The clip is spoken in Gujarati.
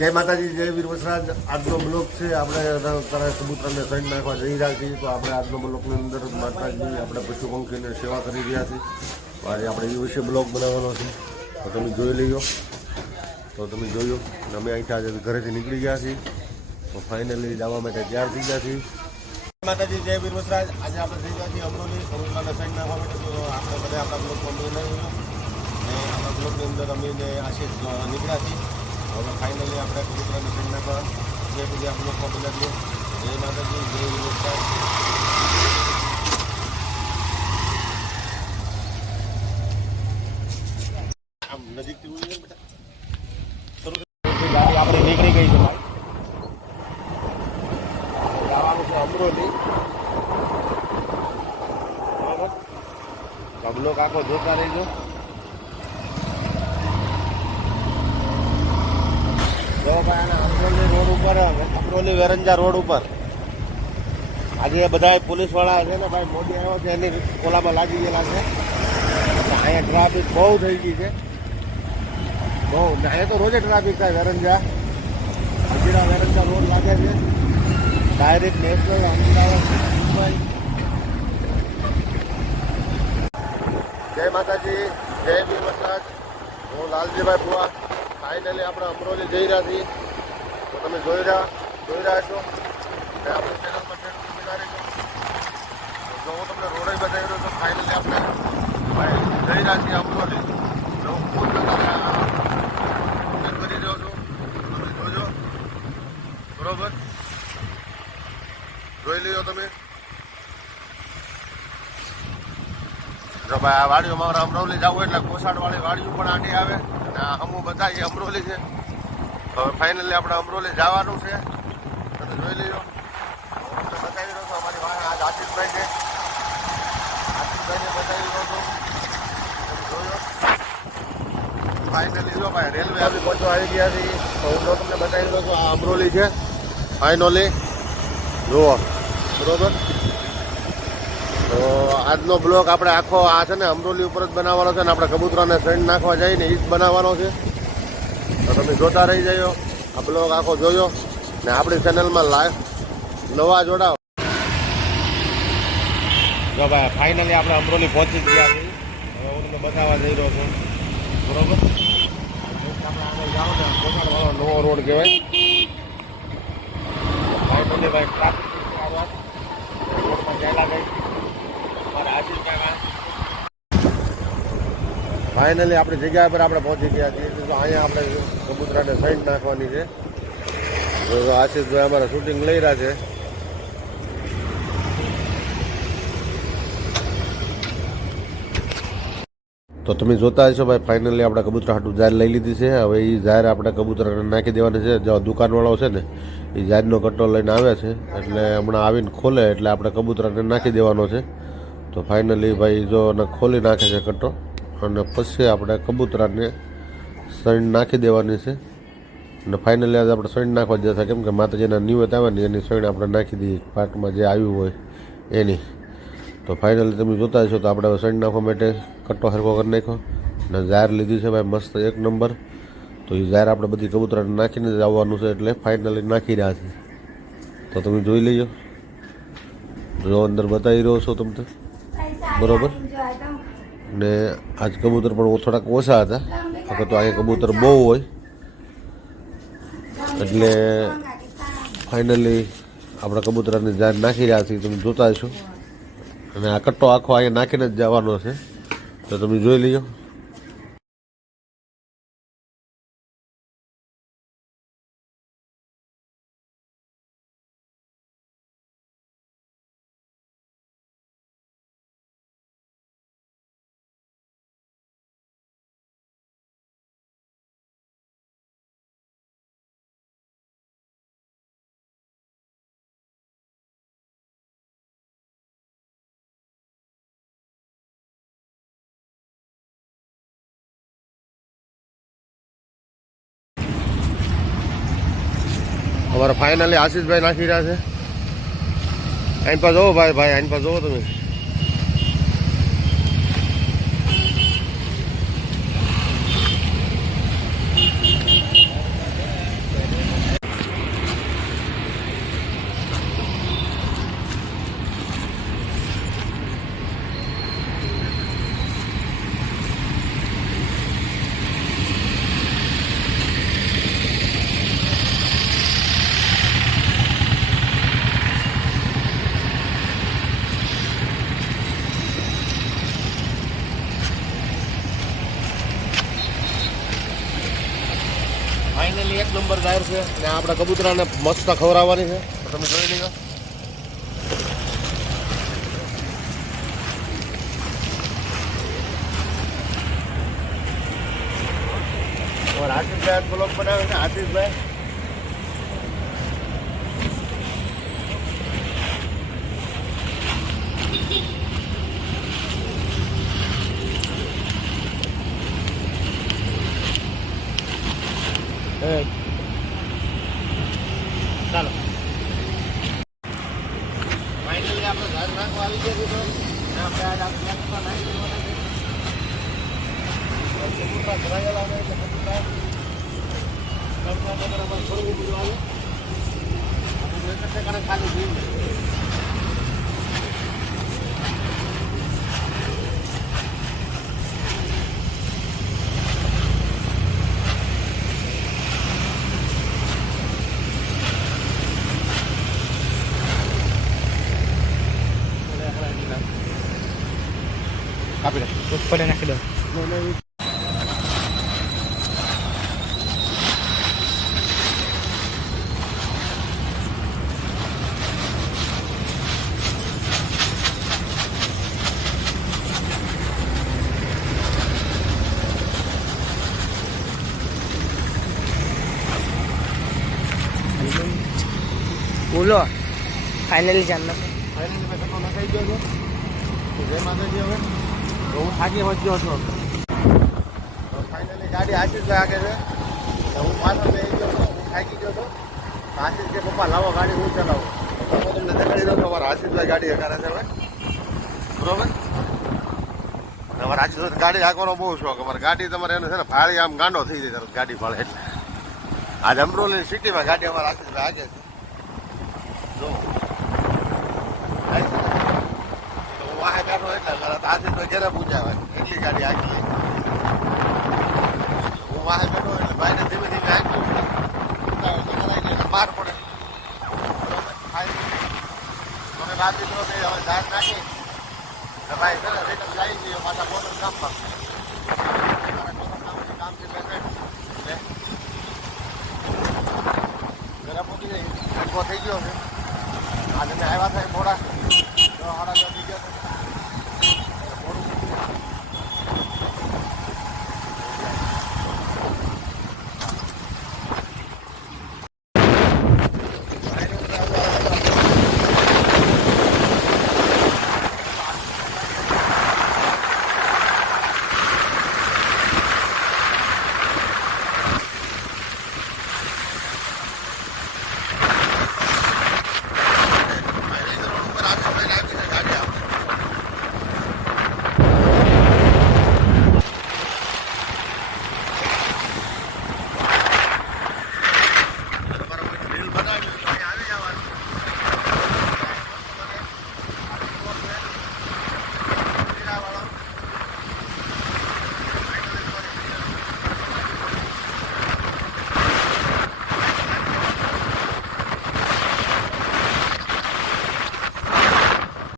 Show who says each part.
Speaker 1: જય માતાજી, જય વીર વસરાજ. આજનો બ્લોક છે, આપણે તારા કબૂતરને સૈન નાખવા જઈ રહ્યા છીએ. તો આપણે આજનો બ્લોકની અંદર માતાજી, આપણે પશુ પંખીને સેવા કરી રહ્યા છીએ. આજે આપણે એ વિશે બ્લોક બનાવવાનો છે. તો તમે જોઈ લઈયો તો તમે જોયો અમે અહીંથી આજે ઘરેથી નીકળી ગયા છીએ. તો ફાઇનલી જવા માટે તૈયાર થઈ ગયા છીએ. માતાજી, જય વીર વસરાજ. આજે આપણે થઈ ગયા છીએ અમરોલી. કબૂતરને સૈન નાખવા માટે તો આપણે બધા આપણા બ્લોકમાં મેળવ્યો અને આપણા બ્લોકની અંદર અમે આશીષ નીકળ્યા છીએ. હવે ફાઇનલી આપણે કબૂતરાની નસીબને નાખવા જે બધી આ લોકો બનાવીએ જય માતાજી જય વસરાજ આમ નજીકથી આપણી નીકળી ગઈ છે જવાનું છે અમરોલી. બરાબર. કાકો જોતા રહીજો જો ભાઈ આના અમરોલી રોડ ઉપર અમરોલી વેરંજા રોડ ઉપર. આજે બધા પોલીસવાળા છે ને ભાઈ, મોદી આવ્યો છે, એની કોલામાં લાગી ગયેલા છે. અહીંયા ટ્રાફિક બહુ થઈ ગઈ છે. બહુ અહીંયા તો રોજે ટ્રાફિક થાય વેરંજા. હજીરા વેરંજા રોડ લાગે છે. Direct national Ahmedabad Mumbai. જય માતાજી, જય બી વસરાજ હું લાલજીભાઈ બુઆ ફાઇનલી આપણે અમરોલી જઈ રહ્યા છીએ. તો તમે જોઈ રહ્યા જોઈ રહ્યા છો. અને આપણે ચેનલ પર જો હું તમને રોડે બતાવી રહ્યો તો ફાઇનલી આપણે જઈ રહ્યા છીએ અમરોલી. તો હું કરી રહ્યો છું. તમે જોજો. બરોબર? જોઈ લ્યો તમે. જો ભાઈ આ વાડીઓ મારા અમરોલી જવું એટલે કોસાડ વાળી વાડીઓ પણ આંટી આવે. હમું બધા અમરોલી છે. હવે ફાઇનલી આપણે અમરોલી જવાનું છે. તમે જોઈ લેજો તમને બતાવી રહ્યો છું, અમારી વાહ આજ આશીષભાઈ છે. આશીષભાઈને બતાવી રહ્યો છું. જોયો. ફાઇનલી જો ભાઈ રેલવે આવી પહોંચવા આવી ગયા છે. હું તમને બતાવી રહ્યો છું, આ અમરોલી છે. ફાઇનલી જુઓ. બરોબર? તો આજનો બ્લોક આપણે આખો આ છે ને અમરોલી ઉપર જ બનાવવાનો છે ને આપણે કબૂતરાને સૈન નાખવા જઈને એ જ બનાવવાનો છે. તો તમે જોતા રહી જજો. આ બ્લોક આખો જોયો ને આપણી ચેનલમાં લાઈવ નવા જોડાઓ. જો ભાઈ ફાઇનલી આપણે અમરોલી પહોંચી ગયા છીએ. હવે હું તમને બતાવવા જઈ રહ્યો છું. બરોબર? નવો રોડ કહેવાય. ભાઈ ટ્રાફિક રોડમાં ગયેલા ગઈ ફાઇનલી આપણી જગ્યા પર આપણે પહોંચી ગયા છીએ. તો અહીંયા આપણે કબૂતરાને સાઈડ નાખવાની છે. આશીષભાઈ અમારા શૂટિંગ લઈ રહ્યા છે. તો તમે જોતા હશો ભાઈ ફાઇનલી આપણે કબૂતર હાટું જાહેર લઈ લીધી છે. હવે એ જાહેર આપણે કબૂતરને નાખી દેવાની છે. જો દુકાનવાળો છે ને એ જાહેરનો કટ્ટો લઈને આવ્યા છે. એટલે હમણાં આવીને ખોલે એટલે આપણે કબૂતરને નાખી દેવાનો છે. તો ફાઇનલી ભાઈ, જો ખોલી નાખે છે કટ્ટો અને પછી આપણે કબૂતરાને સણ નાખી દેવાની છે. અને ફાઇનલી આજે આપણે સણ નાખવા જતા કેમ કે માતાજીના નિવેદ આવે ને એની સણ આપણે નાખી દઈએ. પાકમાં જે આવ્યું હોય એની. તો ફાઇનલી તમે જોતા છો તો આપણે હવે નાખવા માટે કટ્ટો હરકો કરી નાખ્યો. અને ઝાર લીધી છે ભાઈ મસ્ત એક નંબર. તો એ ઝાર આપણે બધી કબૂતરાને નાખીને જ આવવાનું છે એટલે ફાઇનલી નાખી રહ્યા છે. તો તમે જોઈ લેજો જો અંદર બતાવી રહ્યો છો તમને. બરોબર? ને આજ કબૂતર પણ થોડાક ઓછા હતા. અથવા તો અહીંયા કબૂતર બહુ હોય. એટલે ફાઇનલી આપણા કબૂતરની જાન નાખી રહ્યા છીએ. તમે જોતા છો અને આ કટ્ટો આખો અહીંયા નાખીને જ જવાનો છે. તો તમે જોઈ લેજો અમારા ફાઇનલી આશીષભાઈ નાખી રહ્યા છે. આઈન પર જોવો ભાઈ ભાઈ આઈન પર જોવો તમે ફાઇનલી એક નંબર જાહેર છે અને આપણા કબૂતરાને મસ્ત ખવડાવવાની છે. તમે જોઈ લીધો? આશીષભાઈ બ્લોક બનાવે છે આશીષભાઈ ચાલો. ફાઇનલી આપણે ઘર રાખવા આવી ગયા તો આપણે આપણે નાખવા નાખી ભરાયેલા હોય એટલે થોડું બધું આવે ખાલી જીવ કાપી દે
Speaker 2: ઉપર નાખી દો બોલો ફાઇનલી જાન
Speaker 1: ફાઇનલી મેં કોના નખાઈ ગયો છે તો જય માતાજી હવે હું થાકી વધ્યો છો તો ફાઇનલી ગાડી આશીષભાઈ આગે છે. તો હું પાછો બે ગયો હું થાકી ગયો હતો. આશીષ કે પપ્પા, લાવો ગાડી, હું ચલાવું. હું તમને દેખાડી દઉં છું અમારા આશીષભાઈ ગાડી હકારે હવે બરોબર? અમારા આશીષભાઈ ગાડી હાંકવાનો બહુ શોખ. અમારે ગાડી તમારે એને છે ને ભાળી આમ ગાંડો થઈ જાય ગાડી ભાળે એટલે. આજે અમરોલી સિટીમાં ગાડી અમારે આશીષભાઈ આગે છે જો તો વાહે બેઠો એટલે તરત આશીષભાઈ ઘરે પૂજાવે એટલી ગાડી આગી લઈ હું વાહે બેઠો એટલે ભાઈને ધીમે ધીમે આગળ બહાર પડે. બરોબર? ખાઈ પીને. મને રાત દીકરો બે, હવે ધાર નાખી. ને ભાઈ છે ને રિટર્ન જાય છે પાછા બોર્ડર ગામમાં મારા બોર્ડર ગામથી કામથી બેસે એટલે ઘરે પહોંચી જઈ ઊભો થઈ ગયો છે. આજે મેં આવ્યા થાય મોડા. દસ સાડા દસ